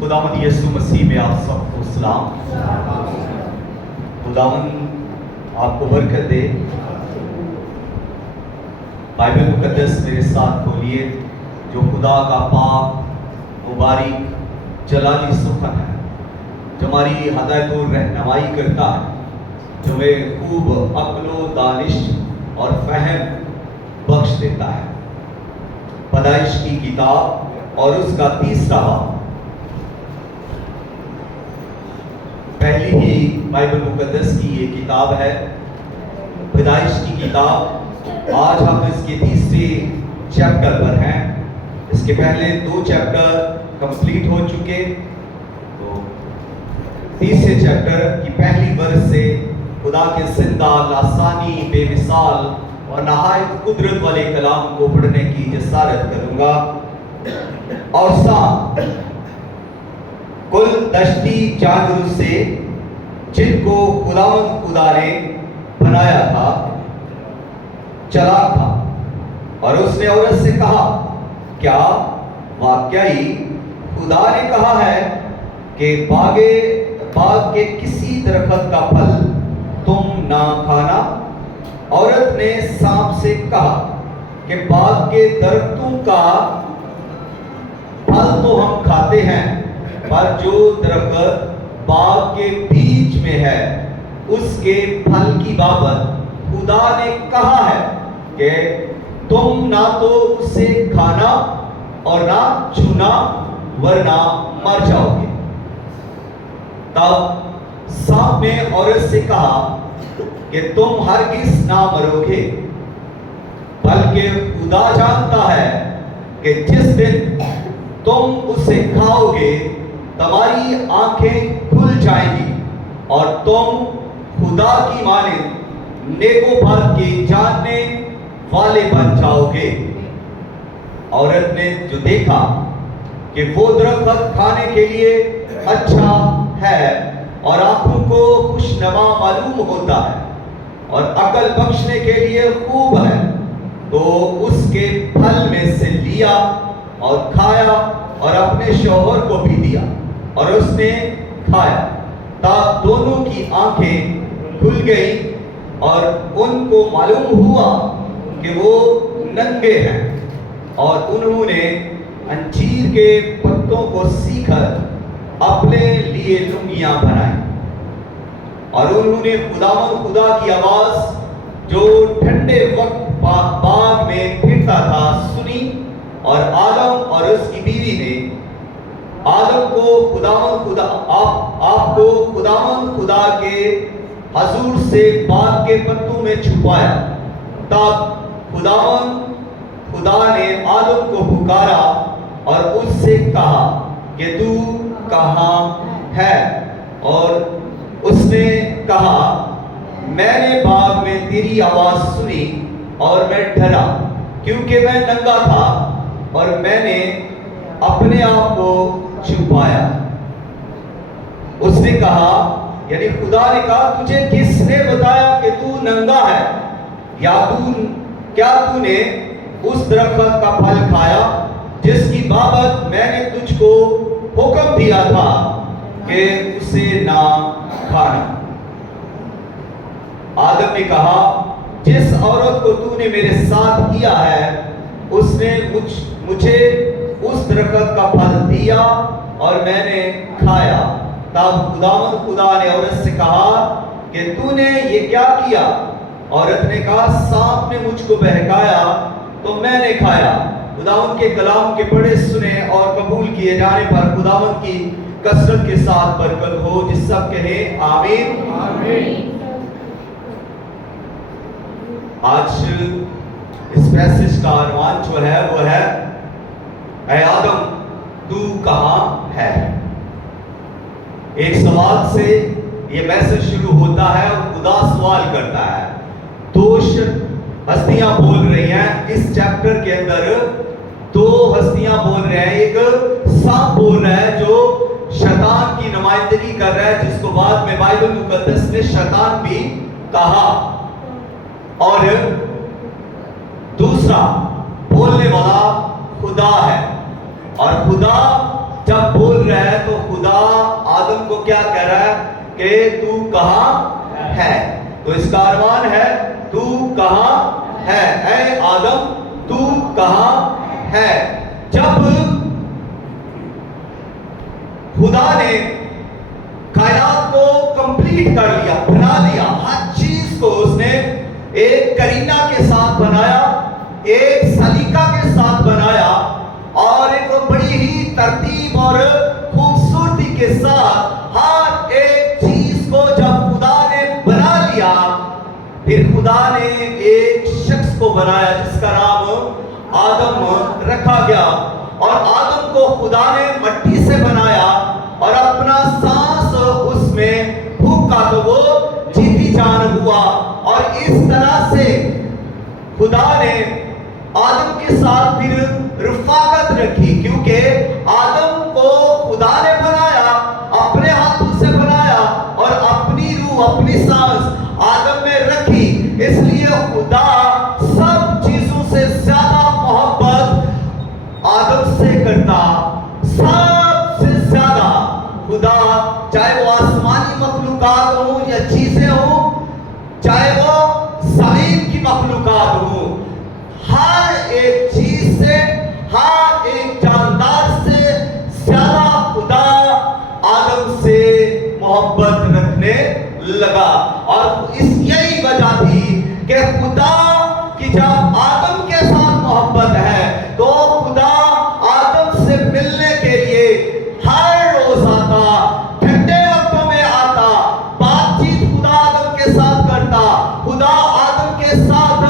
خداوند یسوع مسیح میں آپ سب کو سلام۔ خداوند آپ کو برکت دے۔ بائبل مقدس میرے ساتھ کھولیے جو خدا کا پاک مبارک جلالی سخن ہے، جو ہماری ہدایت و رہنمائی کرتا ہے، جو ہمیں خوب عقل و دانش اور فہم بخش دیتا ہے۔ پیدائش کی کتاب اور اس کا 3 باب، پہلی ہی بائبل مقدس کی یہ کتاب ہے پیدائش کی کتاب۔ آج ہم اس کے 3 چیپٹر پر ہیں۔ اس کے پہلے 2 چیپٹر کمپلیٹ ہو چکے، تو 3 چیپٹر کی پہلی ورس سے خدا کے زندہ، لاسانی، بے مثال اور نہایت قدرت والے کلام کو پڑھنے کی جسارت کروں گا۔ اور ساتھ کل دشتی جانوروں سے جن کو خداوند خدا نے بنایا تھا چلاک تھا، اور اس نے عورت سے کہا، کیا واقعی خدا نے کہا ہے کہ باغ کے کسی درخت کا پھل تم نہ کھانا؟ عورت نے سانپ سے کہا کہ باغ کے درختوں کا پھل تو ہم کھاتے ہیں، پر جو درخت باغ کے بیچ میں ہے اس کے پھل کی بابت خدا نے کہا ہے کہ تم نہ تو اسے کھانا اور نہ چھونا، ورنہ مر جاؤ گے۔ تب سانپ نے عورت سے کہا کہ تم ہرگز نہ مرو گے، بلکہ خدا جانتا ہے کہ جس دن تم اسے کھاؤ گے تمہاری آنکھیں کھل جائیں گی اور تم خدا کی مانند نیک و بد کے جاننے والے بن جاؤ گے۔ عورت نے جو دیکھا کہ وہ درخت کھانے کے لیے اچھا ہے اور آنکھوں کو خوشنما معلوم ہوتا ہے اور عقل بخشنے کے لیے خوب ہے، تو اس کے پھل میں سے لیا اور کھایا اور اپنے شوہر کو بھی دیا، اور اس نے کھایا۔ تب دونوں کی آنکھیں کھل گئی اور ان کو معلوم ہوا کہ وہ ننگے ہیں، اور انہوں نے انجیر کے پتوں کو سی کر اپنے لیے لنگیاں بنائیں۔ اور انہوں نے خداوند خدا کی آواز جو ٹھنڈے وقت باغ میں پھرتا تھا سنی، اور آدم اور اس کی بیوی نے آپ کو خداوند خدا کے حضور سے باغ کے پتوں میں چھپایا۔ تب خداوند خدا نے آدم کو پکارا اور اس سے کہا کہ تو کہاں ہے؟ اور اس نے کہا، میں نے باغ میں تیری آواز سنی اور میں ڈرا، کیونکہ میں ننگا تھا اور میں نے اپنے آپ کو چھپایا۔ اس نے کہا، یعنی خدا نے کہا، تجھے کس نے بتایا کہ تو ننگا ہے؟ کیا تو نے اس درخت کا پھل کھایا جس کی بابت میں نے تجھ کو حکم دیا تھا کہ اسے نہ کھانا؟ آدم نے کہا، جس عورت کو تو نے میرے ساتھ کیا ہے اس نے مجھے اس درخت کا پھل دیا اور میں نے کھایا۔ تب خداوند خدا نے عورت سے کہا کہ تو نے یہ کیا کیا؟ عورت نے کہا، سانپ نے مجھ کو بہکایا تو میں نے کھایا۔ خداوند کے کلام کے پڑھے سنے اور قبول کیے جانے پر خداوند کی کثرت کے ساتھ برکت ہو۔ جس سب کہیں آمین۔ آمین۔ آج اس پیسج کا عنوان جو ہے وہ ہے، اے آدم تو کہاں ہے؟ ایک سوال سے یہ میسج شروع ہوتا ہے اور خدا سوال کرتا ہے۔ 2 ہستیاں بول رہی ہیں اس چیپٹر کے اندر، 2 ہستیاں بول رہے ہیں۔ ایک سانپ بول رہا ہے جو شیطان کی نمائندگی کر رہا ہے، جس کو بعد میں بائبل مقدس نے شیطان بھی کہا، اور دوسرا بولنے والا خدا ہے۔ اور خدا جب بول رہا ہے تو کو کیا کہہ رہا ہے کہ تو کہاں ہے. تو اس کا عنوان ہے تو کہاں ہے. اے آدم تو کہاں ہے. جب خدا نے کائنات کو کمپلیٹ کر لیا, بنا لیا, ہر چیز کو اس نے ایک کرینہ کے ساتھ بنایا, ایک سلیقہ کے ساتھ بنایا, اور ایک بڑی ہی ترتیب اور خوبصورتی کے ساتھ ہر ایک چیز کو جب خدا نے بنا لیا, پھر خدا نے ایک شخص کو بنایا جس کا نام آدم رکھا گیا. اور آدم کو خدا نے مٹی سے بنایا اور اپنا سانس اس میں پھونکا تو وہ جیتی جان ہوا. اور اس طرح سے خدا نے آدم کے ساتھ پھر رفاقت رکھی, کیونکہ آدم کو خدا نے بنایا, اپنے ہاتھوں سے بنایا, اور اپنی روح, اپنی سانس آدم میں رکھی. اس لیے خدا سب چیزوں سے زیادہ محبت آدم سے کرتا. سب سے زیادہ خدا, چاہے وہ آسمانی مخلوقات ہوں یا چیزیں ہوں, چاہے وہ زمین کی مخلوقات ہوں, ہر ایک چیز سے, ہر ایک جاندار سے زیادہ خدا آدم سے محبت رکھنے لگا. اور اس یہی وجہ تھی کہ خدا کی جب آدم کے ساتھ محبت ہے تو خدا آدم سے ملنے کے لیے ہر روز آتا, ٹھنڈے وقتوں میں آتا, بات چیت خدا آدم کے ساتھ کرتا, خدا آدم کے ساتھ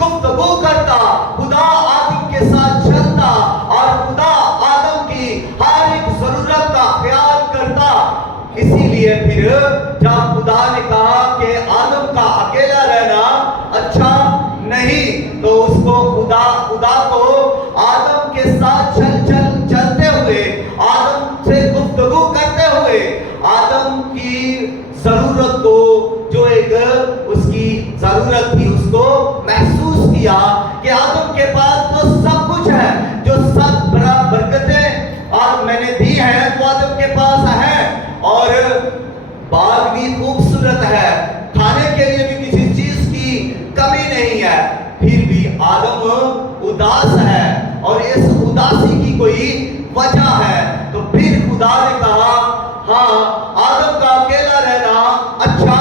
گفتگو کرتا, خدا آدم کے ساتھ چلتا, اور خدا آدم کی ہر ایک ضرورت کا خیال کرتا. اسی لیے پھر جب خدا نے کہا کہ آدم کا اکیلا رہنا اچھا نہیں, تو اس کو خدا کو آدم کے ساتھ چلتے ہوئے, آدم سے گفتگو کرتے ہوئے, آدم کی ضرورت کو, جو ایک اس کی ضرورت تھی, اس کو محسوس کیا کہ آدم کے پاس تو سب کچھ ہے, جو سب برکتیں اور میں نے دی ہیں وہ آدم کے پاس ہے, اور باغ بھی خوبصورت ہے, کھانے کے لیے بھی کسی چیز کی کمی نہیں ہے. پھر بھی آدم اداس ہے, اور اس اداسی کی کوئی وجہ ہے. تو پھر خدا نے کہا ہاں آدم کا اکیلا رہنا اچھا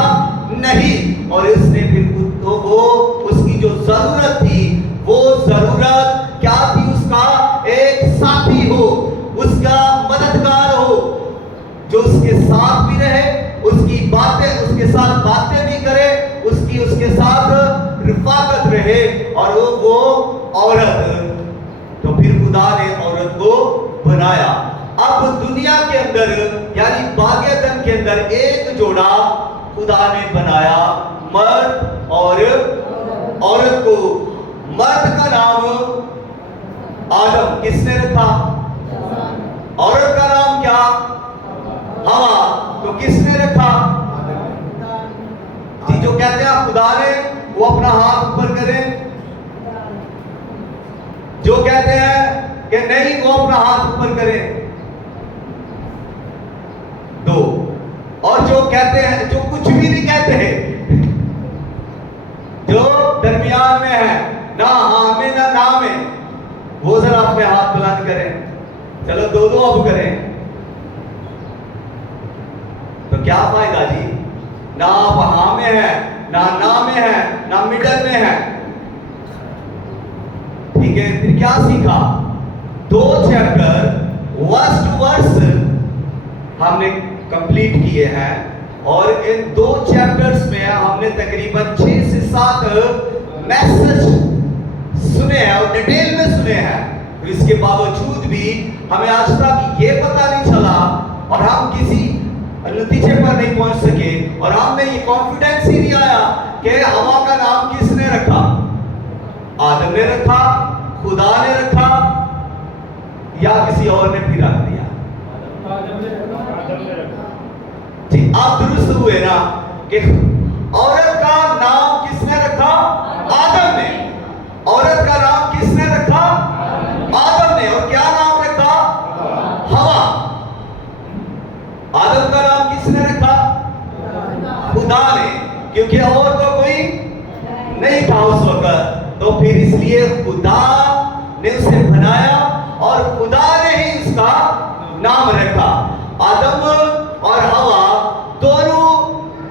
نہیں, اور اس نے پھر وہ اس کی جو ضرورت تھی, وہ ضرورت کیا تھی, اس کا ایک ساتھی ہو, اس کا مددگار ہو, جو اس کے ساتھ بھی رہے, اس کی باتیں, اس کے ساتھ باتیں بھی کرے, اس کے ساتھ رفاقت رہے, اور وہ عورت. تو پھر خدا نے عورت کو بنایا. اب دنیا کے اندر یعنی باغ عدن کے اندر ایک جوڑا خدا نے بنایا, مرد اور عورت کو. مرد کا نام آدم کس نے رکھا, عورت کا نام کیا, ہوا. تو کس نے رکھا, جی جو کہتے ہیں خدا نے, وہ اپنا ہاتھ اوپر کرے. جو کہتے ہیں کہ نہیں وہ اپنا ہاتھ اوپر کرے, دو. اور جو کہتے ہیں, جو کچھ بھی نہیں کہتے ہیں, جو درمیان میں ہے, نہ ہاں میں نہ نہ میں, وہ ذرا اپنے ہاتھ بلند کریں. چلو دو اب کریں. تو کیا فائدہ جی, نہ آپ ہاں میں ہے, نہ میں ہے, نہ مڈل میں ہے. ٹھیک ہے, پھر کیا سیکھا, 2 چیپٹر ورس ٹو ورس ہم نے کمپلیٹ کیے ہیں, اور ان 2 چیپٹرز میں ہم نے تقریباً 6 سے 7 میسج سنے ہیں اور ڈیٹیل میں سنے ہیں. اس کے باوجود بھی ہمیں آج تک یہ پتہ نہیں چلا, اور ہم کسی نتیجے پر نہیں پہنچ سکے, اور ہم میں یہ کانفیڈنس ہی نہیں آیا کہ ہوا کا نام کس نے رکھا, آدم نے رکھا, خدا نے رکھا, یا کسی اور نے بھی رکھ دیا. جی آپ درست ہوئے نا کہ عورت کا نام کس نے رکھا, آدم نے. عورت کا نام کس نے رکھا, آدم نے. اور کیا نام رکھا, ہوا. آدم کا نام کیونکہ اور تو کوئی نہیں تھا اس وقت، تو پھر اس لیے خدا نے اسے بنایا اور خدا نے ہی اس کا نام رکھا۔ آدم اور ہوا دونوں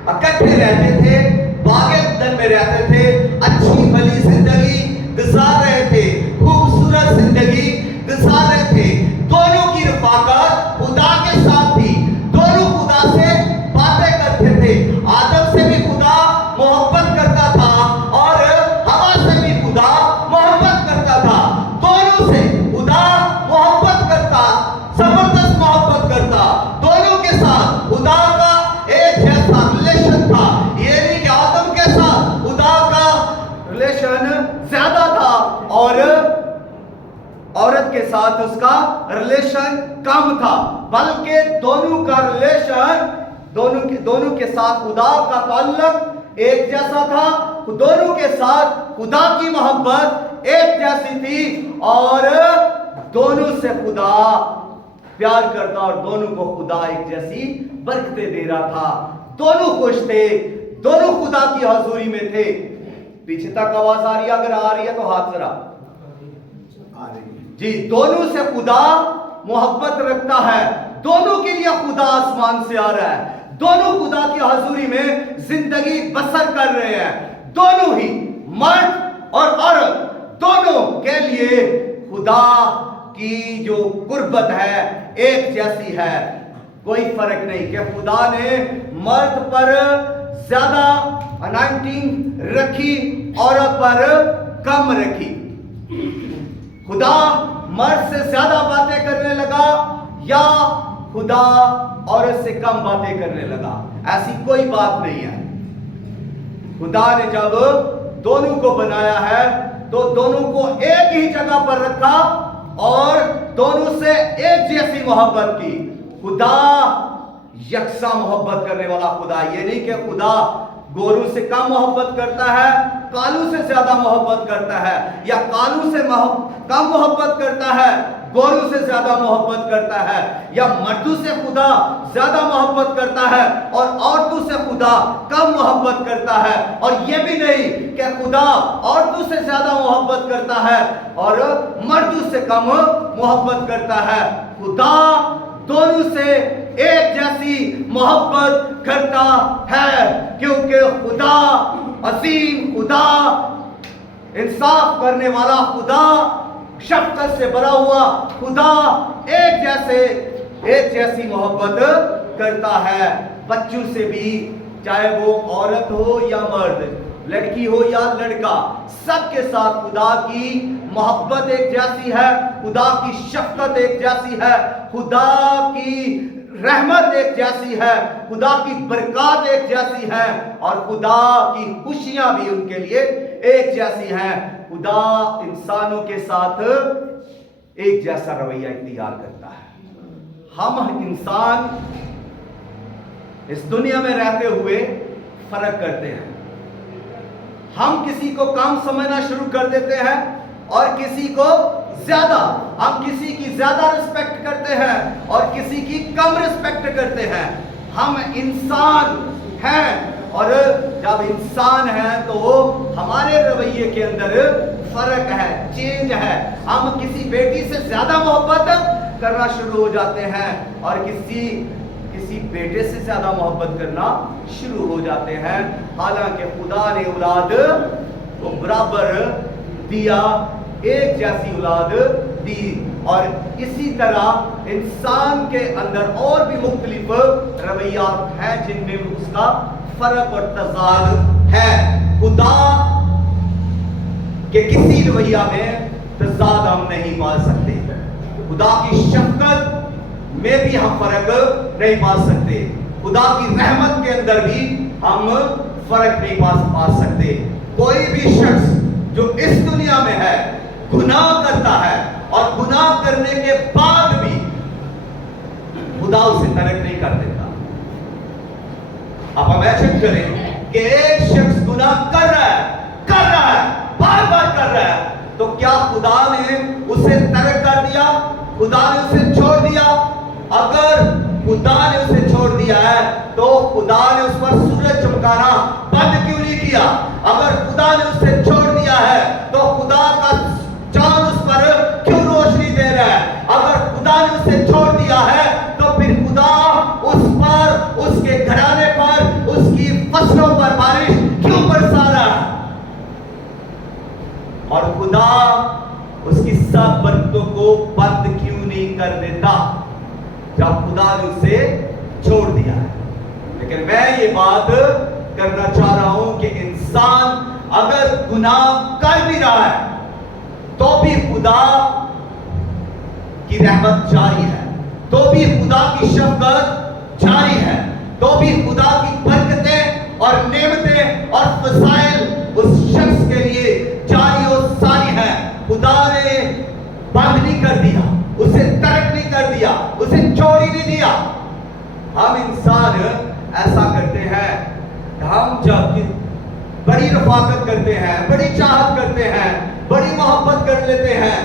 اکٹھے رہتے تھے، باغ عدن میں رہتے تھے، اچھی بھلی زندگی گزار رہے تھے، خوبصورت زندگی گزار رہے تھے۔ دونوں کی رفاقت خدا کے ساتھ تھی، دونوں خدا سے باتیں کرتے تھے۔ آدم سے بھی خدا محبت کرتا تھا اور ہوا سے بھی خدا محبت کرتا تھا۔ دونوں سے خدا محبت کرتا، زبردست محبت کرتا۔ دونوں کے ساتھ خدا کا ایک جیسا ریلیشن تھا۔ یہ نہیں کہ آدم کے ساتھ خدا کا ریلیشن زیادہ تھا اور عورت کے ساتھ اس کا ریلیشن کم تھا، بلکہ دونوں کا ریلیشن، دونوں کے ساتھ خدا کا تعلق ایک جیسا تھا۔ دونوں کے ساتھ خدا کی محبت ایک جیسی تھی اور دونوں سے خدا پیار کرتا اور دونوں کو خدا ایک جیسی برکتیں دے رہا تھا۔ دونوں خوش تھے، دونوں خدا کی حضوری میں تھے۔ پیچھے تک آواز آ رہی ہے؟ اگر آ رہی ہے تو ہاتھ ذرا جی۔ دونوں سے خدا محبت رکھتا ہے، دونوں کے لیے خدا آسمان سے آ رہا ہے، دونوں خدا کی حضوری میں زندگی بسر کر رہے ہیں۔ دونوں ہی مرد اور عورت دونوں کے لیے خدا کی جو قربت ہے ایک جیسی ہے، کوئی فرق نہیں کہ خدا نے مرد پر زیادہ انائنٹنگ رکھی، عورت پر کم رکھی۔ خدا مرد سے زیادہ باتیں کرنے لگا یا خدا عورت سے کم باتیں کرنے لگا؟ ایسی کوئی بات نہیں ہے۔ خدا نے جب دونوں کو بنایا ہے تو دونوں کو ایک ہی جگہ پر رکھا اور دونوں سے ایک جیسی محبت کی۔ خدا یکساں محبت کرنے والا خدا، یہ نہیں کہ خدا گوروں سے کم محبت کرتا ہے، کالوں سے زیادہ محبت کرتا ہے، یا کالوں سے کم محبت کرتا ہے، گوروں سے زیادہ محبت کرتا ہے، یا مردوں سے خدا زیادہ محبت کرتا ہے اور عورتوں سے خدا کم محبت کرتا ہے۔ اور یہ بھی نہیں کہ خدا عورتوں سے زیادہ محبت کرتا ہے اور مردوں سے کم محبت کرتا ہے۔ خدا دونوں سے ایک جیسی محبت کرتا ہے، کیونکہ خدا عظیم خدا، انصاف کرنے والا خدا، شفقت سے بھرا ہوا خدا ایک جیسی محبت کرتا ہے۔ بچوں سے بھی، چاہے وہ عورت ہو یا مرد، لڑکی ہو یا لڑکا، سب کے ساتھ خدا کی محبت ایک جیسی ہے، خدا کی شفقت ایک جیسی ہے، خدا کی رحمت ایک جیسی ہے، خدا کی برکات ایک جیسی ہے اور خدا کی خوشیاں بھی ان کے لیے ایک جیسی ہیں۔ خدا انسانوں کے ساتھ ایک جیسا رویہ اختیار کرتا ہے۔ ہم انسان اس دنیا میں رہتے ہوئے فرق کرتے ہیں۔ ہم کسی کو کم سمجھنا شروع کر دیتے ہیں اور کسی کو زیادہ، ہم کسی کی زیادہ رسپیکٹ کرتے ہیں اور کسی کی کم رسپیکٹ کرتے ہیں۔ ہم انسان ہیں اور جب انسان ہیں تو ہمارے رویے کے اندر فرق ہے، چینج ہے۔ ہم کسی بیٹی سے زیادہ محبت کرنا شروع ہو جاتے ہیں اور کسی بیٹے سے زیادہ محبت کرنا شروع ہو جاتے ہیں، حالانکہ خدا نے اولاد کو برابر دیا، ایک جیسی اولاد دی۔ اور اسی طرح انسان کے اندر اور بھی مختلف رویات ہیں جن میں اس کا فرق اور تضاد ہے۔ خدا کے کسی رویہ میں تضاد ہم نہیں پا سکتے، خدا کی شفقت میں بھی ہم فرق نہیں پا سکتے، خدا کی رحمت کے اندر بھی ہم فرق نہیں پا سکتے۔ کوئی بھی شخص جو اس دنیا میں ہے گناہ کرتا ہے اور گناہ کرنے کے بعد بھی خدا اسے ترک نہیں کر دیتا۔ آپ امیجن کریں کہ ایک شخص گناہ کر رہا ہے، بار بار کر رہا ہے، تو کیا خدا نے اسے ترک کر دیا؟ خدا نے اسے چھوڑ دیا؟ اگر خدا نے اسے چھوڑ دیا ہے تو خدا نے اس پر سورج چمکانا बंद क्यों नहीं किया? अगर खुदा ने उसे छोड़ दिया है तो खुदा का चांद उस पर क्यों रोशनी दे रहा है? अगर खुदा ने उसे छोड़ दिया है तो फिर खुदा उस पर, उसके घराने पर, उसकी फसलों पर बारिश क्यों बरसा रहा है? और खुदा उसकी सब बरकतों को बंद क्यों नहीं कर देता जब खुदा ने उसे छोड़ दिया है? लेकिन मैं ये बात करना चाह रहा हूं कि इंसान अगर गुनाह कर भी रहा है तो भी खुदा की रहमत जारी है, तो भी खुदा की शफकत जारी है, तो भी खुदा की बरकतें और नेमतें और फसाइल उस शख्स के लिए जारी और सारी है। खुदा ने बंद नहीं कर दिया, उसे तर्क नहीं कर दिया, उसे छोड़ ही नहीं दिया। हम इंसान ऐसा करते हैं, हम जब बड़ी रफाकत करते हैं, बड़ी चाहत करते हैं, बड़ी मोहब्बत कर लेते हैं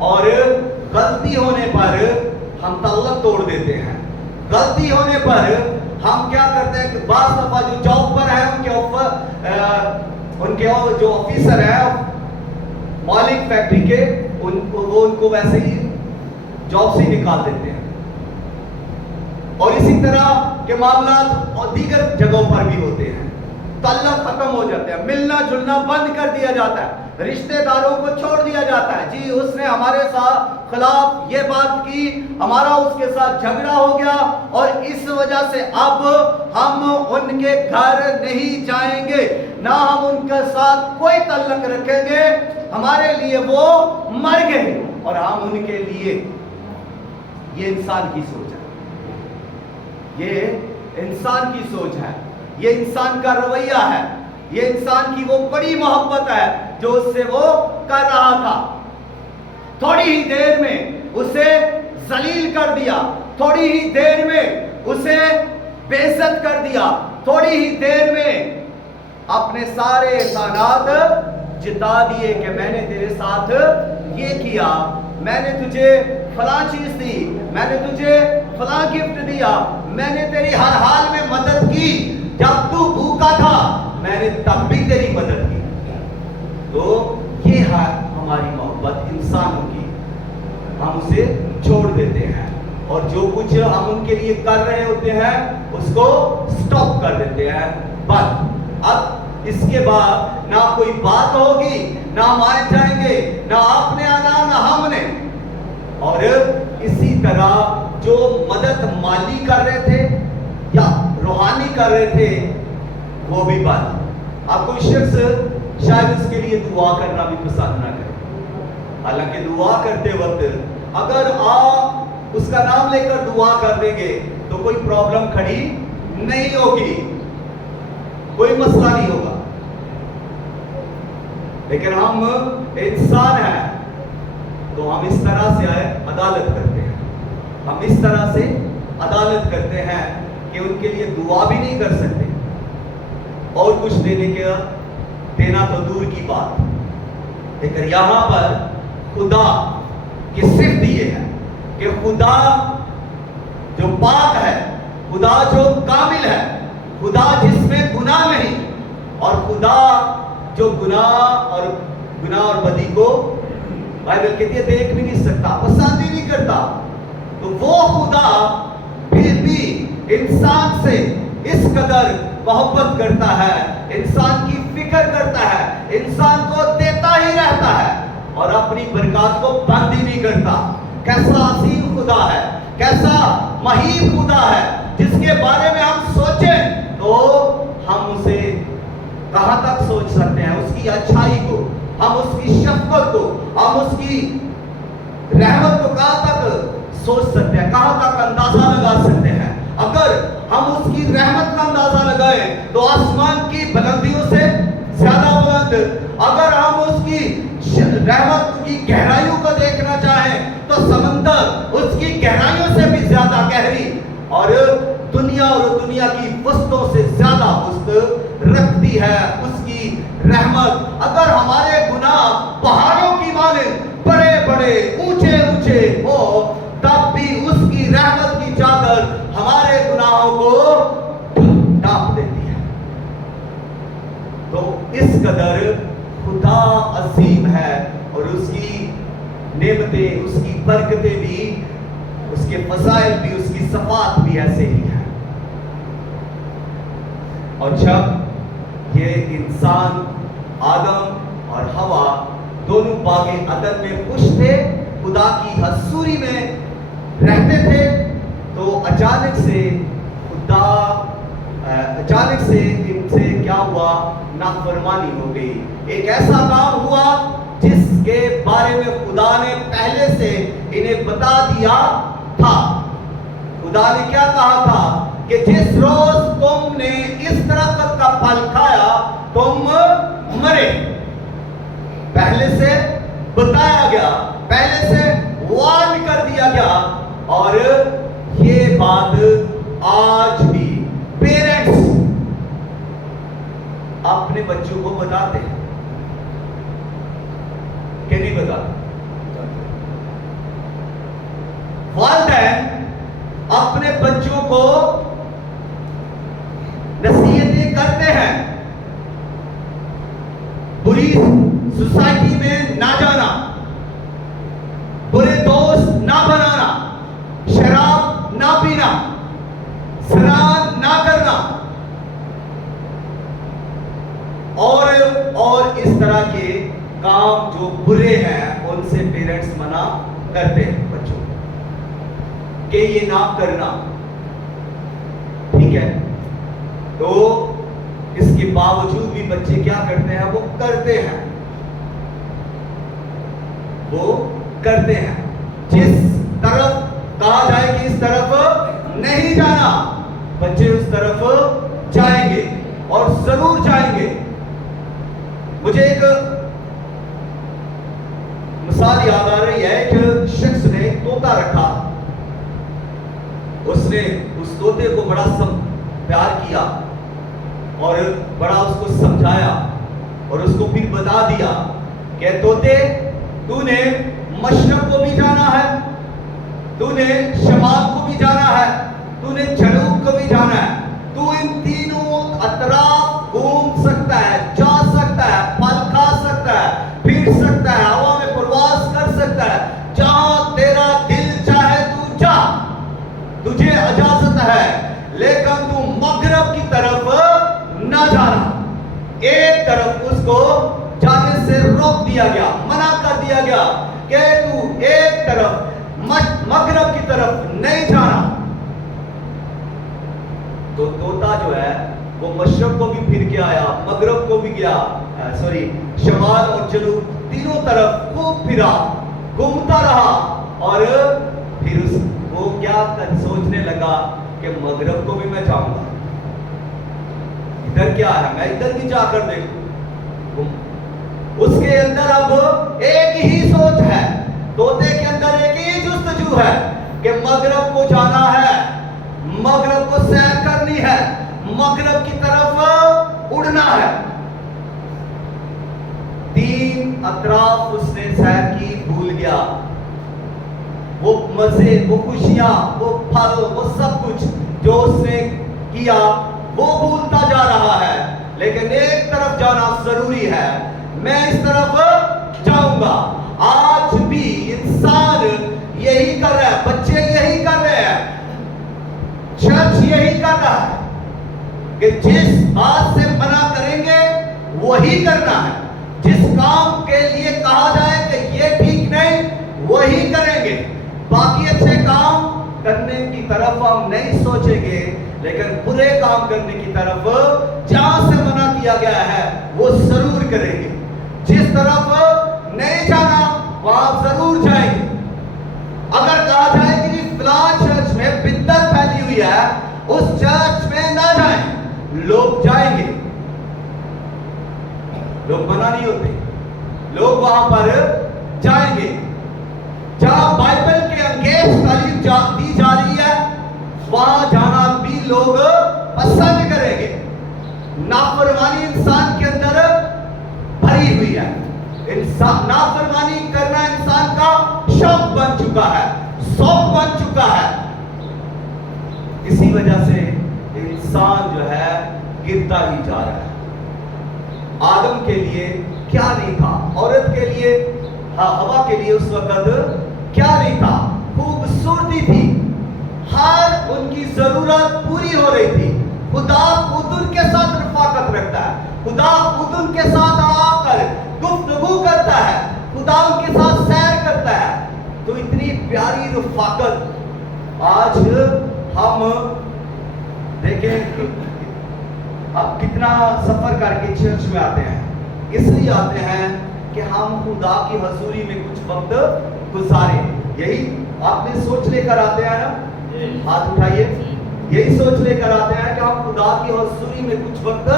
और गलती होने पर हम तल्लक तोड़ देते हैं। गलती होने पर हम क्या करते हैं कि बास दफा जो जॉब पर है उनके जो ऑफिसर है मालिक फैक्ट्री के, उनको वैसे ही जॉब से निकाल देते हैं। और इसी तरह के मामला और दीगर जगहों पर भी होते हैं। ताल्लुक खत्म हो जाते हैं, मिलना जुलना बंद कर दिया जाता है, रिश्तेदारों को छोड़ दिया जाता है। जी उसने हमारे साथ खिलाफ ये बात की, हमारा उसके साथ झगड़ा हो गया और इस वजह से अब हम उनके घर नहीं जाएंगे, ना हम उनके साथ कोई ताल्लुक रखेंगे, हमारे लिए वो मर गए। और हम उनके लिए, ये इंसान की सोच है, ये इंसान की सोच है, ये इंसान का रवैया है, ये इंसान की वो बड़ी मोहब्बत है जो उससे वो कर रहा था। थोड़ी ही देर में उसे जलील कर दिया, थोड़ी ही देर में उसे बेइज्जत कर दिया, थोड़ी ही देर में अपने सारे एहसानात जिता दिए कि मैंने तेरे साथ ये किया, मैंने तुझे फलां चीज दी, मैंने तुझे फलां गिफ्ट दिया, मैंने तेरी हर हाल में मदद की, जब तू भूखा था मैंने तब भी तेरी मदद की। तो ये है हमारी मोहब्बत इंसानों की, हम उसे छोड़ देते हैं और जो कुछ हम उनके लिए कर रहे होते हैं उसको स्टॉप कर देते हैं। बस अब इसके बाद ना कोई बात होगी, ना हम आए जाएंगे, ना आपने आना ना हमने। और इसी तरह जो मदद माली कर रहे थे या रूहानी कर रहे थे वो भी बंद। अब कोई शख्स शायद उसके लिए दुआ करना भी पसंद ना करे, हालांकि दुआ करते वक्त अगर आप उसका नाम लेकर दुआ कर देंगे तो कोई प्रॉब्लम खड़ी नहीं होगी, कोई मसला नहीं होगा। लेकिन हम इंसान हैं तो हम इस तरह से अदालत करते हैं, हम इस तरह से अदालत करते हैं कि उनके लिए दुआ भी नहीं कर सकते और कुछ देना तो दूर की बात। लेकिन यहां पर खुदा की सिर्फ ये है कि खुदा जो पाक है, खुदा जो कामिल है, खुदा जिसमें गुनाह नहीं, और खुदा जो गुनाह और बदी को बाइबल कहती है देख भी नहीं सकता, पसंद ही नहीं करता। तो वो खुदा फिर भी इंसान से इस कदर मोहब्बत करता है, इंसान की फिक्र करता है, इंसान को देता ही रहता है और अपनी बरकत को बंद ही नहीं करता। कैसा असीम खुदा है, कैसा महीन खुदा है जिसके बारे में हम सोचें तो हम उसे कहां तक सोच सकते हैं, उसकी अच्छाई को, हम उसकी शफकत को, हम उसकी रहमत को कहां तक सोच सकते हैं, कहां तक अंदाजा लगा सकते हैं। अगर हम उसकी रहमत का अंदाजा लगाएं तो आसमान की बुलंदियों से ज्यादा बुलंद, अगर हम उसकी रहमत की गहराइयों को देखना चाहें तो समंदर उसकी गहराइयों से भी ज्यादा गहरी और दुनिया की वस्तुओं से ज्यादा वस्त रखती है उसकी रहमत। अगर हमारे गुनाह पहाड़ों की मानिंद बड़े बड़े ऊंचे ऊंचे हो तब भी उसकी रहमत की चादर हमारे गुनाहों को ढांप देती है। نعمتیں، اس کی برکتیں بھی، اس کے فضائل بھی، اس کی صفات بھی ایسے ہی ہیں. اور جب یہ انسان آدم اور حوا دونوں باغ عدن میں خوش تھے، خدا کی حضوری میں رہتے تھے، تو اچانک سے ان سے کیا ہوا؟ نافرمانی ہو گئی. ایک ایسا کام ہوا جس کے بارے میں خدا نے پہلے سے انہیں بتا دیا تھا. خدا نے کیا کہا تھا کہ جس روز تم نے اس درخت کا پھل کھایا تم مرے. پہلے سے بتایا گیا، پہلے سے وارن کر دیا گیا. اور یہ بات آج بھی پیرنٹس اپنے بچوں کو بتاتے ہیں کہ نہیں بتاتے؟ والدین اپنے بچوں کو نصیحتیں کرتے ہیں، بری سوسائٹی میں نہ جانا، برے دوست نہ بنانا، شراب نہ پینا، زنا نہ کرنا، اور اس طرح کے کام جو برے ہیں ان سے پیرنٹس منع کرتے ہیں بچوں کو کہ یہ نہ کرنا. ٹھیک ہے، تو اس کے باوجود بھی بچے کیا کرتے ہیں؟ وہ کرتے ہیں. جس طرف کہا جائے کہ اس طرف نہیں جانا، بچے اس طرف جائیں گے اور ضرور جائیں گے. مجھے ایک مثال یاد آ رہی ہے. ایک شخص نے طوطا رکھا، اس نے اس طوطے کو بڑا پیار کیا اور بڑا اس کو سمجھایا اور اس کو پھر بتا دیا کہ طوطے، تو نے مشرق کو بھی جانا ہے، تو نے شمال کو بھی جانا ہے، تو نے جنوب کو بھی جانا ہے. تو ان تینوں اطراف گھوم سکتا ہے، جا سکتا ہے، پھل کھا سکتا ہے، پھر سکتا ہے، ہوا میں پرواز کر سکتا ہے. جہاں تیرا دل چاہے تو جا، تجھے اجازت ہے، لیکن تو مغرب کی طرف نہ جانا. ایک طرف اس کو جانے سے روک دیا گیا، منع کر دیا گیا کہ تو ایک طرف مغرب کی طرف نہیں جانا. تو طوطا جو ہے وہ مشرق کو بھی پھر کے آیا، مغرب کو بھی گیا، شمال اور جنوب تینوں طرف خوب پھرا، گھومتا رہا. اور پھر وہ کیا سوچنے لگا کہ مغرب کو بھی میں جاؤں گا، ادھر کیا ہے، میں ادھر بھی جا کر دیکھوں. اس کے اندر اب ایک ہی سوچ ہے، طوطے کے اندر ایک ہی جستجو ہے کہ مغرب کو جانا ہے، مغرب کو سیر کرنی ہے، مغرب کی طرف اڑنا ہے. 3 اطراف اس نے سیر کی، بھول گیا. وہ مزے، وہ خوشیاں، وہ پھل، وہ سب کچھ جو اس نے کیا وہ بھولتا جا رہا ہے. لیکن ایک طرف جانا ضروری ہے، میں اس طرف جاؤں گا. آج بھی انسان یہی کر رہا ہے، بچے یہی کر رہے ہیں، چرچ یہی کر رہا ہے کہ جس بات سے منع کریں گے وہی کرنا ہے. جس کام کے لیے کہا جائے کہ یہ ٹھیک نہیں وہی کریں گے. باقی اچھے کام کرنے کی طرف ہم نہیں سوچیں گے، لیکن برے کام کرنے کی طرف جہاں سے منع کیا گیا ہے وہ ضرور کریں گے. جس طرف نہیں جانا وہاں ضرور جائیں گے. اگر کہا جائے کہ فلاں چرچ میں بدعت پھیلی ہوئی ہے، اس چرچ میں نہ جائیں، لوگ جائیں گے. لوگ منع نہیں ہوتے، لوگ وہاں پر جائیں گے. جہاں بائبل کے انگیز تعلیم دی جا رہی ہے وہاں جانا بھی لوگ پسند کریں گے. نافرمانی انسان کے اندر بھری ہوئی ہے، نافرمانی کرنا انسان کا شوق بن چکا ہے، شوق بن چکا ہے. اسی وجہ سے انسان جو ہے گرتا ہی جا رہا ہے. آدم کے لیے کیا نہیں تھا، عورت کے لیے हवा के लिए उस वक्त क्या नहीं था, खूबसूरती थी, हर उनकी जरूरत पूरी हो रही थी। खुदा खुद उनके साथ रफाकत रखता है, खुदा खुद उनके साथ आकर गुफ्तगू करता है, खुदा उनके साथ सैर करता है। तो इतनी प्यारी रफाकत आज हम देखें, अब कितना सफर करके चर्च में आते हैं, इसलिए आते हैं कि हम खुदा की हजूरी में कुछ वक्त गुजारे। यही आपने सोच लेकर आते हैं ना, हाथ उठाइए, यही सोच लेकर आते हैं कि हम खुदा की हजूरी में कुछ वक्त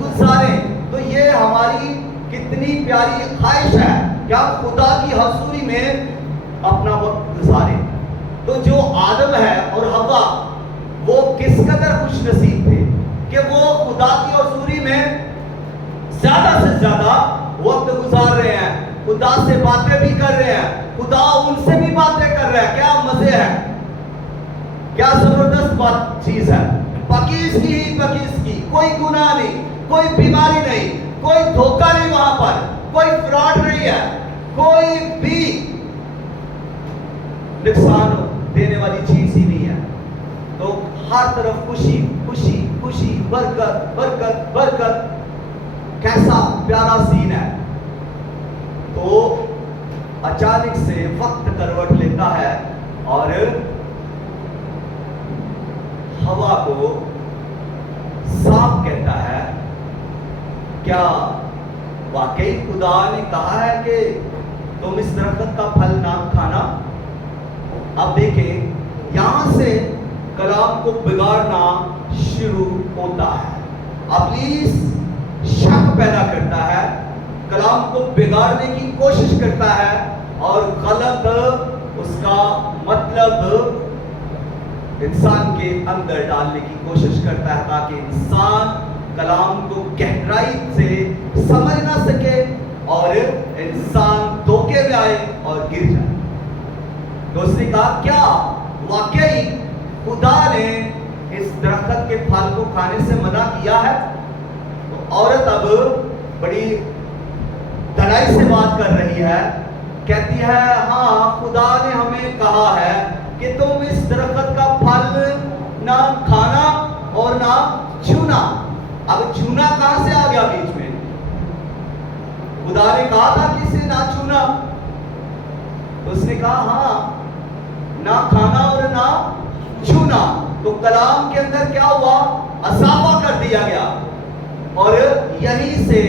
गुजारें। तो ये हमारी कितनी प्यारी ख्वाहिश है कि हम खुदा की हजूरी में अपना वक्त गुजारें। तो जो आदम है और हवा, वो किस कदर खुश नसीब थे कि वो खुदा की हजूरी में ज्यादा से ज्यादा वक्त गुजार रहे हैं, खुदा से बातें भी कर रहे हैं, खुदा उनसे भी बातें कर रहे हैं। क्या मजे है, क्या जबरदस्त बात चीज है। पाकीज़गी ही पाकीज़गी, कोई गुनाह नहीं, कोई बीमारी नहीं, कोई धोखा नहीं, वहां पर कोई फ्रॉड नहीं है, कोई भी नुकसान देने वाली चीज ही नहीं है। तो हर तरफ खुशी खुशी खुशी, बरकत बरकत बरकत। कैसा प्यारा सीन है। तो अचानक से वक्त करवट लेता है और हवा को सांप कहता है, क्या वाकई खुदा ने कहा है कि तुम इस दरख्त का फल ना खाना? अब देखें, यहां से कलाम को बिगाड़ना शुरू होता है। इब्लीस शक पैदा करता है, कलाम को बिगाड़ने की कोशिश करता है और गलत उसका मतलब इंसान के अंदर डालने की कोशिश करता है, ताकि इंसान कलाम को गहराई से समझ ना सके और इंसान धोखे में आए और गिर जाए। तो उसने कहा, क्या वाकई खुदा ने इस दरख्त के फल को खाने से मना किया है? तो औरत अब बड़ी दराई से बात कर रही है, कहती है, हाँ, खुदा ने हमें कहा है कि तुम इस दरख्त का फल ना खाना और ना छूना। अब छूना कहां से आ गया बीच में? खुदा ने कहा था कि इसे ना छूना, तो उसने कहा हाँ, ना खाना और ना छूना। तो कलाम के अंदर क्या हुआ? असाफा कर दिया गया और यहीं से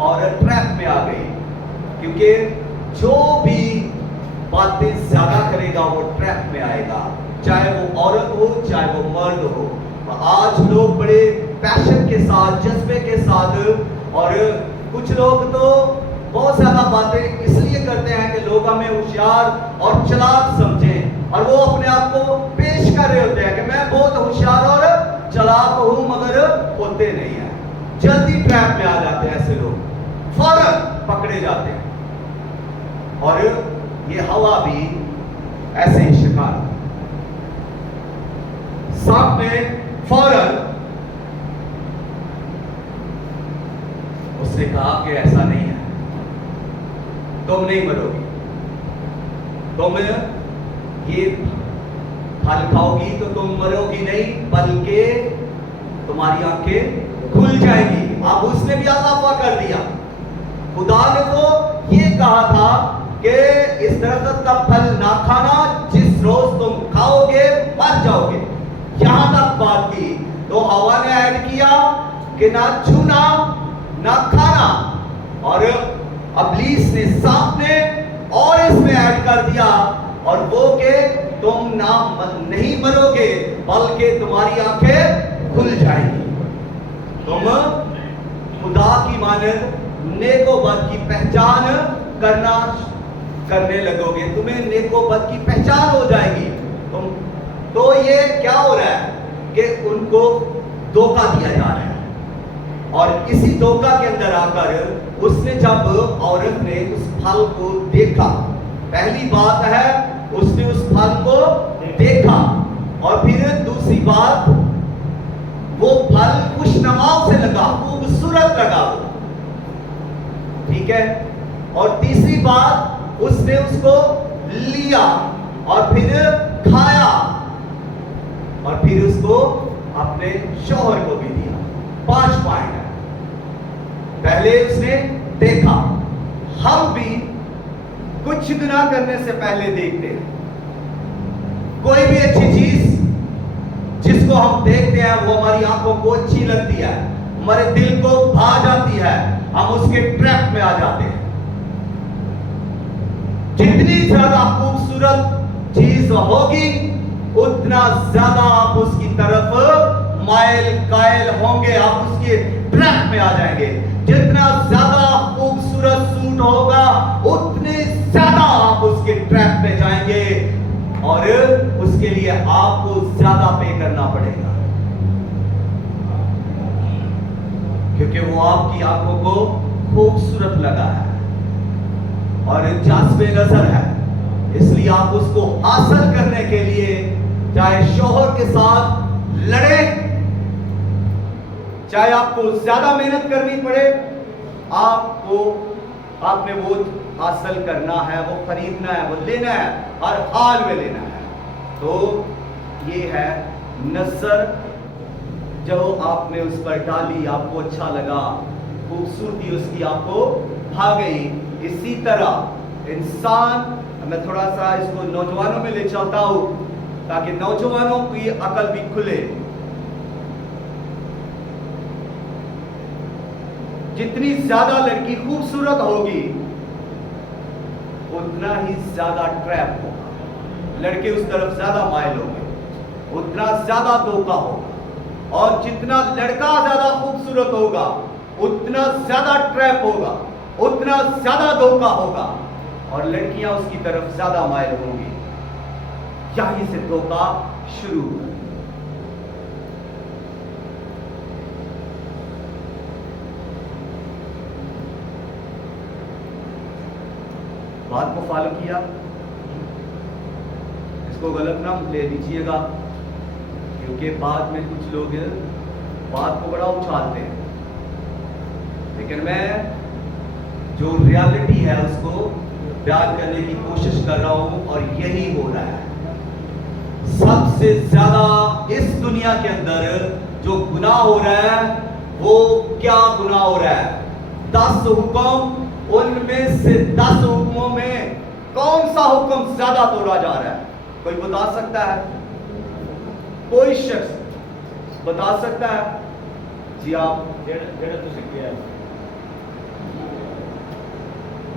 औरत ट्रैप में आ गई, क्योंकि जो भी बातें ज्यादा करेगा वो ट्रैप में आएगा, चाहे वो औरत हो चाहे वो मर्द हो। आज लोग बड़े पैशन के साथ, जज्बे के साथ, और कुछ लोग तो बहुत ज्यादा बातें इसलिए करते हैं कि लोग हमें होशियार और चालाक समझें, और वो अपने आप को पेश कर रहे होते हैं कि मैं बहुत होशियार और चालाक हूं, मगर होते नहीं है। जल्दी ट्रैप में आ जाते हैं ऐसे लोग, फौरन पकड़े जाते हैं। और ये हवा भी ऐसे ही शिकार। सांप ने फौरन उसने कहा कि ऐसा नहीं है, तुम नहीं मरोगी, तुम ये फल खाओगी तो तुम मरोगी नहीं, बल्कि तुम्हारी आंखें खुल जाएंगी। अब उसने भी इजाफा कर दिया। खुदा ने तो ये कहा था कि इस दरख्त का फल ना खाना, जिस रोज तुम खाओगे मर जाओगे, यहां तक बात की। तो हवा ने ऐड किया कि ना छूना ना खाना, और इब्लीस ने, सांप ने और इसमें ऐड कर दिया, और वो के तुम ना नहीं मरोगे बल्कि तुम्हारी आंखें खुल जाएंगी, तुम खुदा की मानद नेको बद की पहचान करने लगोगे, तुम्हें नेको बद की पहचान हो जाएगी तुम। तो ये क्या हो रहा है कि उनको धोखा दिया जा रहा है, और इसी धोखा के अंदर आकर उसने, जब औरत ने उस फल को देखा, पहली बात है उसने उस फल को देखा, और फिर दूसरी बात वो फल खुशनुमा से लगा, खूबसूरत लगा वो, ठीक है। और तीसरी बात उसने उसको लिया और फिर खाया और फिर उसको अपने शौहर को भी दिया। 5 पॉइंट है। पहले उसने देखा। हम भी कुछ गुनाह करने से पहले देखते हैं। कोई भी अच्छी चीज जिसको हम देखते हैं वो हमारी आंखों को अच्छी लगती है, हमारे दिल को भा जाती है, हम उसके ट्रैप में आ जाते हैं। जितनी ज्यादा खूबसूरत चीज होगी उतना ज्यादा आप उसकी तरफ माइल कायल होंगे, आप उसके ट्रैप में आ जाएंगे। जितना ज्यादा खूबसूरत सूट होगा उतने ज्यादा आप उसके ट्रैप में जाएंगे और उसके लिए आपको ज्यादा पे करना पड़ेगा, क्योंकि वो आपकी आंखों को खूबसूरत लगा है और जाज़्बे नजर है। इसलिए आप उसको हासिल करने के लिए चाहे शौहर के साथ लड़े, चाहे आपको ज्यादा मेहनत करनी पड़े, आपने वो हासिल करना है, वो खरीदना है, वो लेना है, हर हाल में लेना है। तो ये है नजर जो आपने उस पर डाली, आपको अच्छा लगा, खूबसूरती उसकी आपको भा गई। इसी तरह इंसान, मैं थोड़ा सा इसको नौजवानों में ले चलता हूं ताकि नौजवानों की अकल भी खुले। जितनी ज्यादा लड़की खूबसूरत होगी उतना ही ज्यादा ट्रैप होगा, लड़के उस तरफ ज्यादा माइल होंगे, उतना ज्यादा धोखा होगा। और जितना लड़का ज्यादा खूबसूरत होगा उतना ज्यादा ट्रैप होगा, उतना ज्यादा धोखा होगा और लड़कियां उसकी तरफ ज्यादा माइल होंगी। यहीं से धोखा शुरू हुआ। बात को फॉलो किया, इसको गलत ना ले लीजिएगा, क्योंकि बाद में कुछ लोग बात को बड़ा उछालते हैं, लेकिन मैं जो रियलिटी है उसको बयान करने की कोशिश कर रहा हूं और यही हो रहा है। सबसे ज्यादा इस दुनिया के अंदर जो गुनाह हो रहा है वो क्या गुनाह हो रहा है? 10 हुक्म, उनमें से 10 हुक्मों में कौन सा हुक्म ज्यादा तोड़ा जा रहा है? कोई बता सकता है? कोई शख्स बता सकता है? जी आप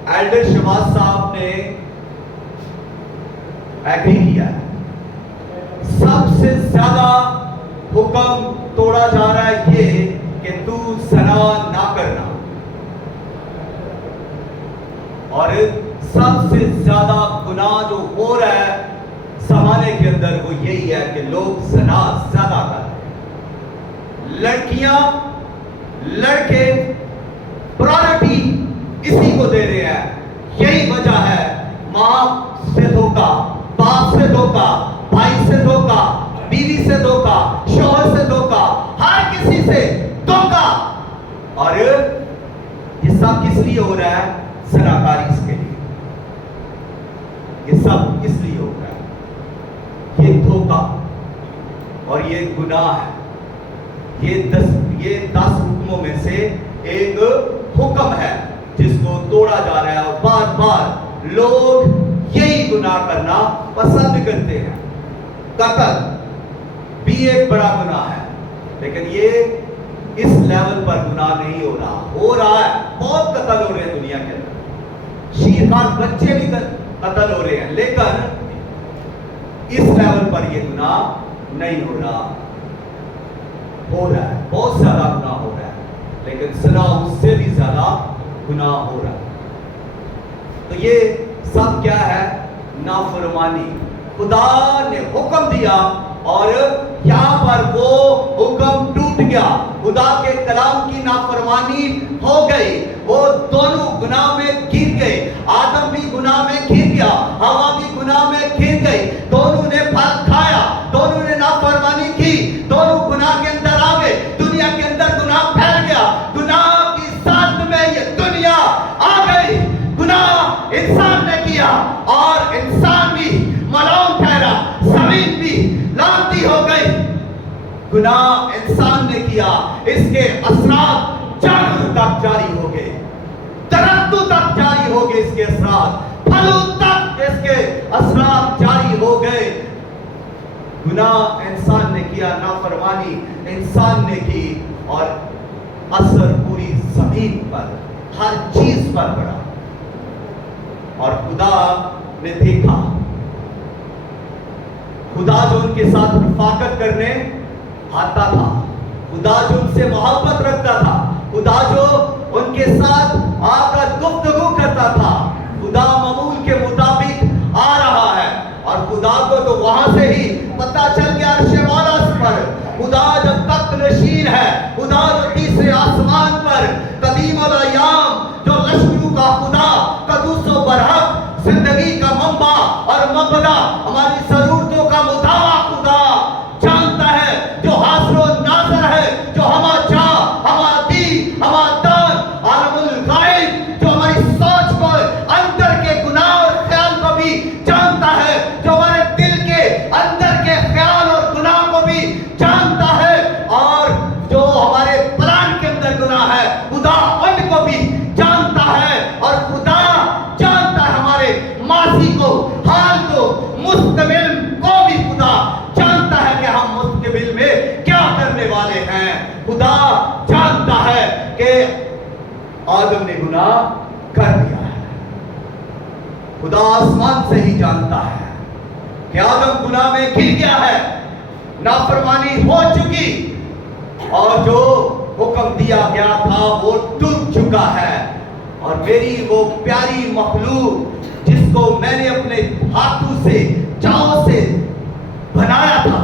एल्डर शहबाज साहब ने एग्री किया है। सबसे ज्यादा हुक्म तोड़ा जा रहा है ये कि तू ज़ना ना करना, और सबसे ज्यादा गुनाह जो हो रहा है जमाने के अंदर वो यही है कि लोग ज़ना ज्यादा कर रहे हैं। लड़कियां, लड़के प्रायोरिटी इसी को दे रहे हैं। यही वजह है, माँ से धोखा, बाप से धोखा, भाई से धोखा, बीवी से धोखा, शौहर से धोखा, हर किसी से धोखा। और ये सब किस लिए हो रहा है? ज़नाकारी इसके लिए। ये सब इसलिए हो रहा है। ये धोखा और ये गुनाह है। ये 10 हुक्मों में से एक हुक्म है जिसको तोड़ा जा रहा है और बार बार लोग यही गुनाह करना पसंद करते हैं। कत्ल भी एक बड़ा गुनाह है, लेकिन ये इस लेवल पर गुनाह नहीं हो रहा है। बहुत कत्ल हो रहे हैं दुनिया के अंदर, शीरखान बच्चे भी कत्ल हो रहे हैं, लेकिन इस लेवल पर ये गुनाह नहीं हो रहा है। बहुत ज्यादा गुनाह हो रहा है, लेकिन ज़ना उससे भी ज्यादा गुनाह हो रहा है। तो ये सब क्या है? नाफरमानी। खुदा ने हुक्म दिया और यहां पर वो हुक्म टूट गया, खुदा के कलाम की नाफरमानी हो गई। वो दोनों गुनाह में गिर गए। आदम भी गुनाह में गिर गया, हवा भी गुनाह में गिर गई। दोनों ने फल खाया, दोनों ने नाफरमानी की, दोनों गुनाह के अंदर आ गए। दुनिया के अंदर गुनाह फैल गया, गुनाह की साथ में ये दुनिया आ गई। गुनाह गुनाह इंसान ने किया, इसके असरात जानवर तक जारी हो गए, दरख्तों तक जारी हो गए, इसके असरात फलों तक इसके असरात जारी हो गए। गुनाह इंसान ने किया, नाफरमानी इंसान ने की, और असर पूरी जमीन पर, हर चीज पर पड़ा। और खुदा ने देखा, खुदा जो उनके साथ रफाकत करने आता था, खुदा जो उनसे मोहब्बत रखता था, खुदा जो उनके साथ आकर गुफ्तगू करता था, खुदा मामूल के मुताबिक आ रहा है। और खुदा को तो वहां से ही पता चल गया अर्शे वाला पर, खुदा जो तख्त नशीन है, खुदा जो तीसरे आसमान पर कदीम अल अय्याम, जो लश्करों का खुदा, कदूस व बरहक, जिंदगी का मंबा और मबदा, हमारी जरूरतों का मुदावा खुदा जानता है, जो हासिर व नाज़िर है, जो हमा चाह, हमा दी, हमा दान, आलमुल गायब, जो हमारी सोच को, अंदर के गुनाह और ख्याल को भी जानता है, जो हमारे दिल के अंदर के ख्याल और गुनाह को भी जानता है, और जो हमारे प्लान के अंदर गुनाह है, खुदा उनको भी जानता है। और खुदा जानता है हमारे माजी को, हाल को, मुस्तकबिल को भी खुदा जानता है कि हम मुस्तकबिल में क्या करने वाले हैं। खुदा जानता है कि आदम ने गुनाह कर दिया है। खुदा आसमान से ही जानता है कि आदम गुनाह में गिर गया है, नाफरमानी हो चुकी, और जो हुक्म दिया गया था वो टूट चुका है। और मेरी वो प्यारी मखलूक जिसको मैंने अपने हाथों से, चाव से बनाया था,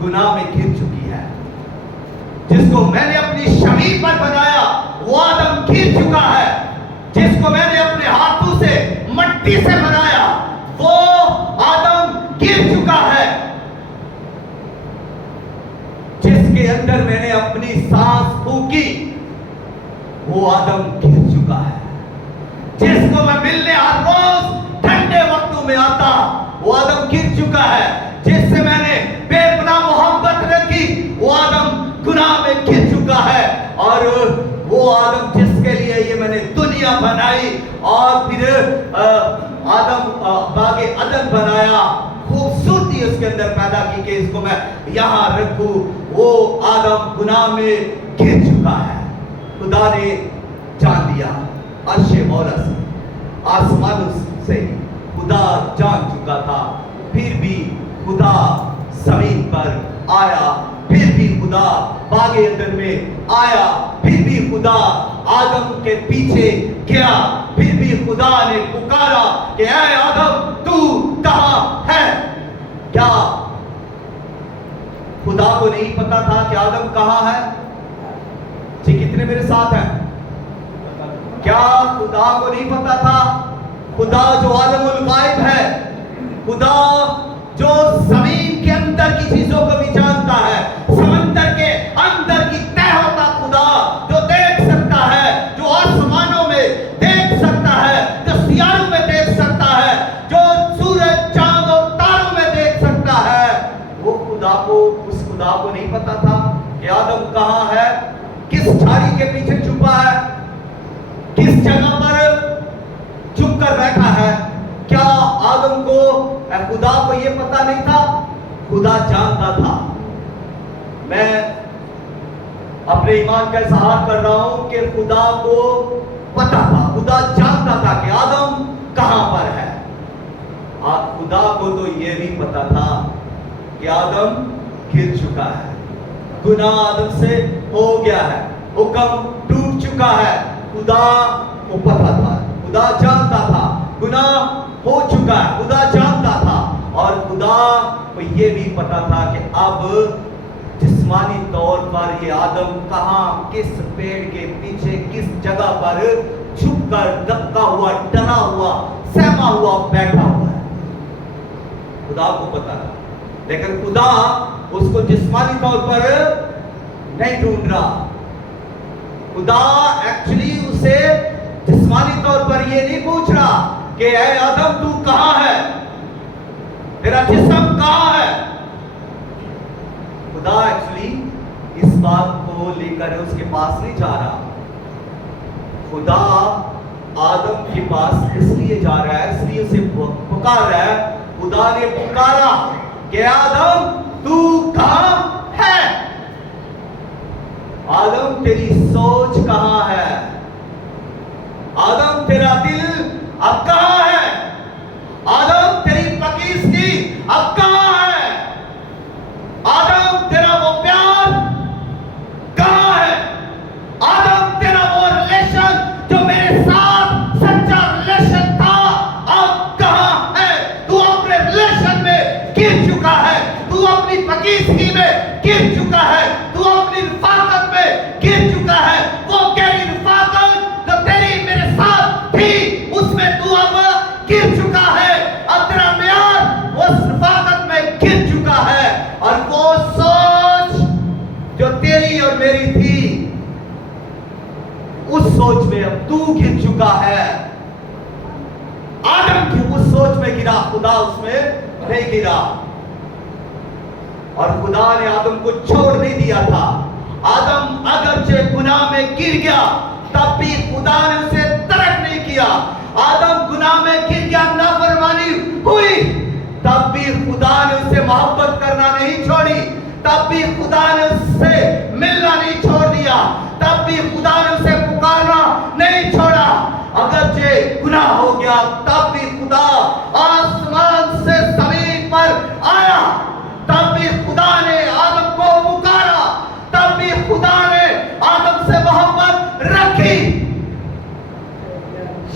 गुनाह में गिर चुकी है। जिसको मैंने अपनी शमीर पर बनाया वो आदम गिर चुका है। जिसको मैंने अपने हाथों से मट्टी से बनाया वो आदम गिर चुका है। जिसके अंदर मैंने अपनी सांस फूकी वो आदम गिर चुका है। जिसको मैं मिलने हर रोज ठंडे वक्तों में आता वो आदम गिर चुका है। जिससे मैंने बेपनाह मोहब्बत रखी वो आदम गुनाह में गिर चुका है। और वो आदम जिसके लिए ये मैंने दुनिया बनाई और फिर आदम बागे अदन बनाया, खूबसूरती उसके अंदर पैदा की कि इसको मैं यहाँ रखूं, वो आदम गुनाह में गिर चुका है। खुदा ने जान लिया, अर्शे मौला से, आसमानों से खुदा जान चुका था। फिर भी खुदा जमीन पर आया, फिर भी खुदा बागे अदन में आया, फिर भी खुदा आदम के पीछे गया, फिर भी खुदा ने पुकारा कि ऐ आदम तू कहां है। क्या खुदा को नहीं पता था कि आदम कहां है? जी कितने मेरे साथ हैं? क्या खुदा को नहीं पता था? खुदा जो आलमुल गायब है, खुदा जो जमीन के अंदर की चीजों को भी जानता है, समंदर के अंदर की तह होता खुदा जो देख सकता है, जो आसमानों में देख सकता है, जो सियारों में देख सकता है, जो सूरज चांद और तारों में देख सकता है, वो खुदा को, उस खुदा को नहीं पता था कि आदम कहां है, किस झाड़ी के पीछे छुपा है, किस जगह पर छुप कर बैठा है। क्या आदम को, खुदा को ये पता नहीं था? खुदा जानता था। मैं अपने ईमान का इजहार कर रहा हूं कि खुदा को पता था, खुदा जानता था कि आदम कहां पर है। खुदा को तो ये भी पता था कि आदम गिर चुका है, गुनाह आदम से हो गया है, हुक्म टूट चुका है। खुदा को पता था, खुदा जानता था, गुनाह हो चुका है, खुदा जानता था। और खुदा को ये भी पता था कि अब जिस्मानी तौर पर ये आदम कहां, किस पेड़ के पीछे, किस जगह पर छुपकर दबका हुआ, डरा हुआ, सहमा हुआ बैठा हुआ है। खुदा को पता था, लेकिन खुदा उसको जिस्मानी तौर पर नहीं ढूंढ रहा। खुदा एक्चुअली उसे जिस्मानी तौर पर ये नहीं पूछ रहा कि ऐ आदम तू कहां है, तेरा जिस्म कहां है। खुदा एक्चुअली बात को लेकर उसके पास नहीं जा रहा। खुदा आदम के पास इसलिए जा रहा है, इसलिए उसे पुकार रहा है। खुदा ने पुकारा कि आदम तू कहां है? आदम तेरी सोच कहां है? आदम तेरा दिल अब कहां है? आदम तेरी पकीज़गी अब कहां है? आदम तेरा वो प्यार कहां है? आदम तेरा वो रिलेशन जो मेरे साथ सच्चा रिलेशन था अब कहां है? तू अपने रिलेशन में गिर चुका है, तू अपनी पकीज़गी में गिर चुका है, तू अपनी रिफाकत में गिर चुका है। वो गहरी रिफाकत जो तेरी मेरे साथ थी उसमें तू अब गिर चुका है। अब तेरा म्यार उस रिफाकत में गिर चुका है और वो सोच जो तेरी और मेरी थी उस सोच में अब तू गिर चुका है। आदम की उस सोच में गिरा, खुदा उसमें नहीं गिरा। और खुदा ने आदम को छोड़ नहीं दिया था। आदम अगरचे गुनाह में गिर गया तब भी खुदा ने उसे तर्क नहीं किया। आदम गुनाह में गिर गया, नाफरमानी हुई, तब भी खुदा ने उसे मोहब्बत करना नहीं छोड़ी, तब भी खुदा ने उससे मिलना नहीं छोड़ दिया, तब भी खुदा ने उसे पुकारना नहीं छोड़ा। अगरचे गुनाह हो गया तब भी खुदा आसमान से जमीन पर आया, तब भी खुदा ने आदम को पुकारा, तब भी खुदा ने आदम से मोहब्बत रखी।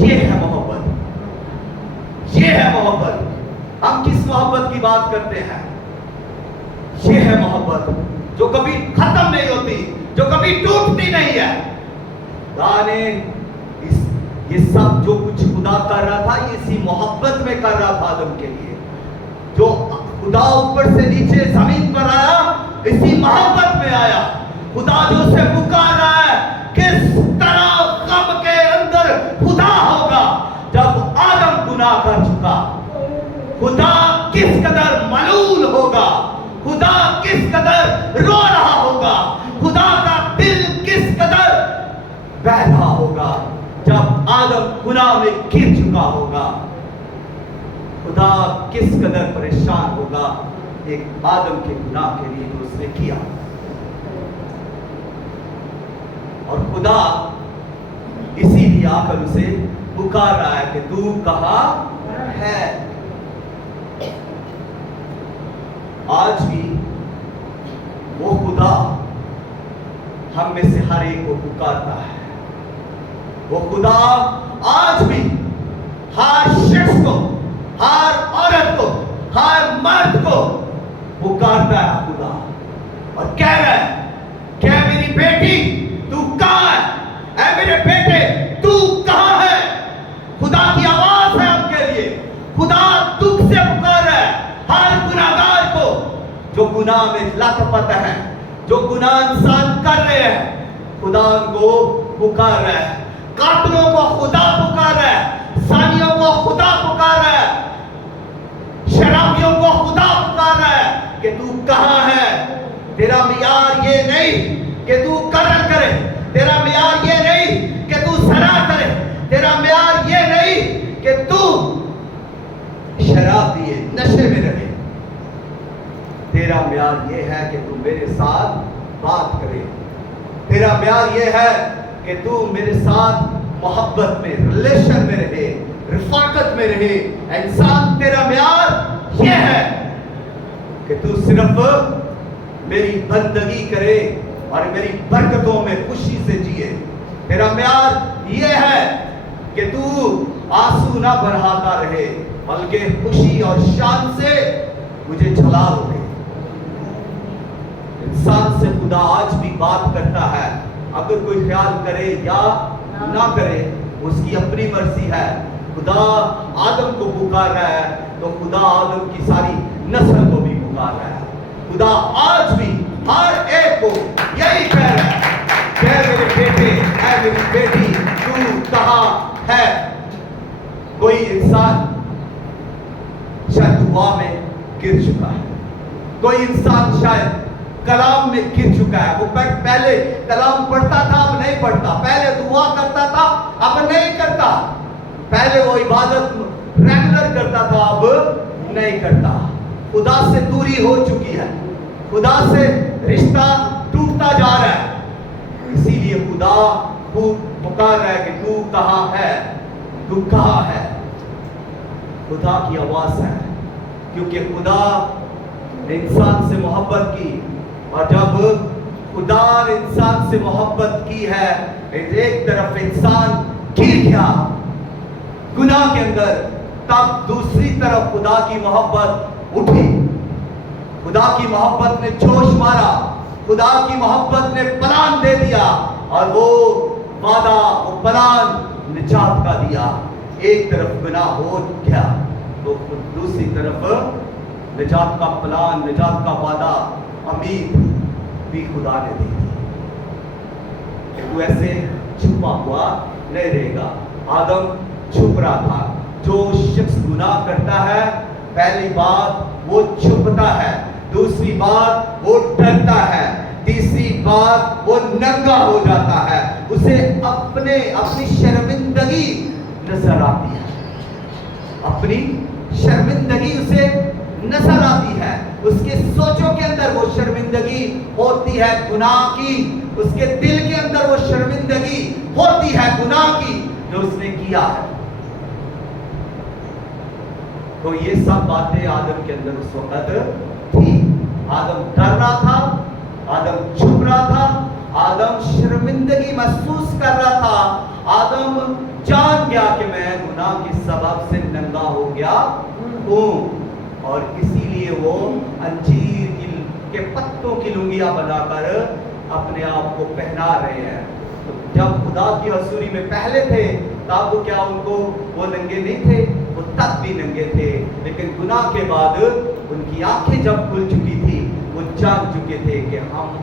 ये है मोहब्बत, ये है मोहब्बत। हम किस मोहब्बत की बात करते हैं? ये है मोहब्बत जो कभी खत्म नहीं होती, जो कभी टूटती नहीं है। खुदा ने ये सब जो कुछ खुदा कर रहा था ये इसी मोहब्बत में कर रहा था आदम के लिए। जो खुदा ऊपर से नीचे जमीन पर आया इसी मोहब्बत में आया। खुदा जो उसे पुकार रहा है, किस तरह गम के अंदर खुदा होगा जब आदम गुनाह कर चुका। खुदा किस कदर मलूल होगा, खुदा किस कदर रो रहा होगा, खुदा का दिल किस कदर बह रहा होगा जब आदम गुनाह में गिर चुका होगा। खुदा किस कदर परेशान होगा एक आदम के गुनाह के लिए जो उसने किया। और खुदा इसीलिए आकर उसे पुकार रहा है कि तू कहां है? आज भी वो खुदा हम में से हर एक को पुकारता है। वो खुदा आज भी हर शख्स को, हर औरत को, हर मर्द को पुकारता है खुदा और कह रहा है क्या मेरी बेटी तू कहां है? ऐ मेरे बेटे तू कहां है? खुदा की आवाज है आपके लिए। खुदा दुख से पुकार रहा है हर गुनाहगार को जो गुनाह में लथपथ है, जो गुनाह इंसान कर रहे हैं। खुदा उनको पुकार रहा है। कातिलों को खुदा पुकार रहा है, सानियों को खुदा पुकार रहा है, शराबियों को खुदा पुकार रहा है कि तू कहां है? तेरा मियार ये नहीं कि तू कत्ल करे, तेरा मियार ये नहीं कि तू सरा करे, तेरा मियार ये नहीं कि तू शराब पिए, नशे में रहे। तेरा म्यार ये है कि तू मेरे साथ बात करे। तेरा म्यार ये है कि तू मेरे साथ मोहब्बत में, रिलेशन में रहे, रिफाकत में रहे। इंसान तेरा म्यार ये है कि तू सिर्फ मेरी बंदगी करे और मेरी बरकतों में खुशी से जिए। तेरा म्यार ये है कि तू आंसू ना बहाता रहे बल्कि खुशी और शान से मुझे जला दे। इंसान से खुदा आज भी बात करता है। अगर कोई ख्याल करे या ना करे उसकी अपनी मर्जी है। खुदा आदम को पुकार रहा है तो खुदा आदम की सारी नस्ल को भी पुकार रहा है। खुदा आज भी हर एक को यही कह रहा है कि मेरे बेटे, ऐ मेरी बेटी तू कहां है? कोई इंसान शायद दुआ में गिर चुका है, कोई इंसान शायद کلام میں گر چکا ہے. وہ پہلے کلام پڑھتا تھا اب نہیں پڑھتا, پہلے دعا کرتا تھا اب نہیں کرتا, پہلے وہ عبادت ریگولر کرتا تھا اب نہیں کرتا. خدا سے دوری ہو چکی ہے, خدا سے رشتہ ٹوٹتا جا رہا ہے. اسی لیے خدا پکار رہا ہے کہ تو کہاں ہے, تو کہاں ہے. خدا کی آواز ہے, کیونکہ خدا نے انسان سے محبت کی, اور جب خدا نے انسان سے محبت کی ہے, ایک طرف انسان گر گیا گناہ کے اندر, تب دوسری طرف خدا کی محبت اٹھی. خدا کی محبت نے جوش مارا, خدا کی محبت نے پلان دے دیا, اور وہ وعدہ, وہ پلان نجات کا دیا. ایک طرف گناہ ہو گیا تو دوسری طرف نجات کا پلان, نجات کا وعدہ, امید بھی خدا نے دی کہ تو ایسے چھپا ہوا نہیں رہے گا. آدم چھپ رہا تھا. جو شخص گناہ کرتا ہے, پہلی بات وہ چھپتا ہے, دوسری بات وہ ڈرتا ہے, تیسری بات وہ ننگا ہو جاتا ہے. اسے اپنی شرمندگی نظر آتی ہے, اپنی شرمندگی اسے نظر آتی ہے. اس کے سوچوں کے اندر وہ شرمندگی ہوتی ہے گناہ کی, اس کے دل کے اندر وہ شرمندگی ہوتی ہے گناہ کی جو اس نے کیا ہے. تو یہ سب باتیں آدم کے اندر اس وقت تھی. آدم ڈر رہا تھا, آدم چھپ رہا تھا, آدم شرمندگی محسوس کر رہا تھا, آدم جان گیا کہ میں گناہ کے سبب سے ننگا ہو گیا ہوں, اور اسی لیے وہ انجیر کے پتوں کی لنگیاں بنا کر اپنے آپ کو پہنا رہے ہیں. تو جب خدا کی حضوری میں پہلے تھے تب کیا ان کو وہ ننگے نہیں تھے, وہ تب بھی ننگے تھے. لیکن گناہ کے بعد ان کی آنکھیں جب کھل چکی تھی, وہ جان چکے تھے کہ ہم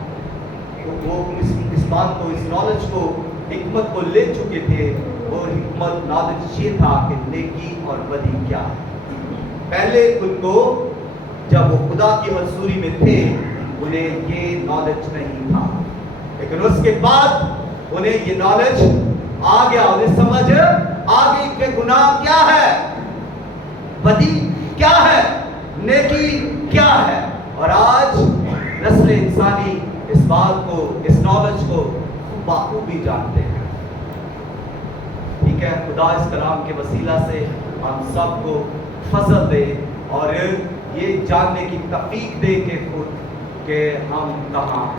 وہ اس بات کو, اس نالج کو, حکمت کو لے چکے تھے. اور حکمت نالج یہ تھا کہ نیکی اور بدی کیا ہے. پہلے ان کو جب وہ خدا کی حضوری میں تھے انہیں یہ نالج نہیں تھا, لیکن اس کے بعد انہیں یہ نالج آ گیا, انہیں سمجھ آ گئی کہ گناہ کیا ہے, بدی کیا ہے, نیکی کیا ہے. اور آج نسل انسانی اس بات کو, اس نالج کو بخوبی جانتے ہیں. ٹھیک ہے, خدا اس کلام کے وسیلہ سے ہم سب کو فضل دے اور یہ جاننے کی توفیق دے کہ ہم کہاں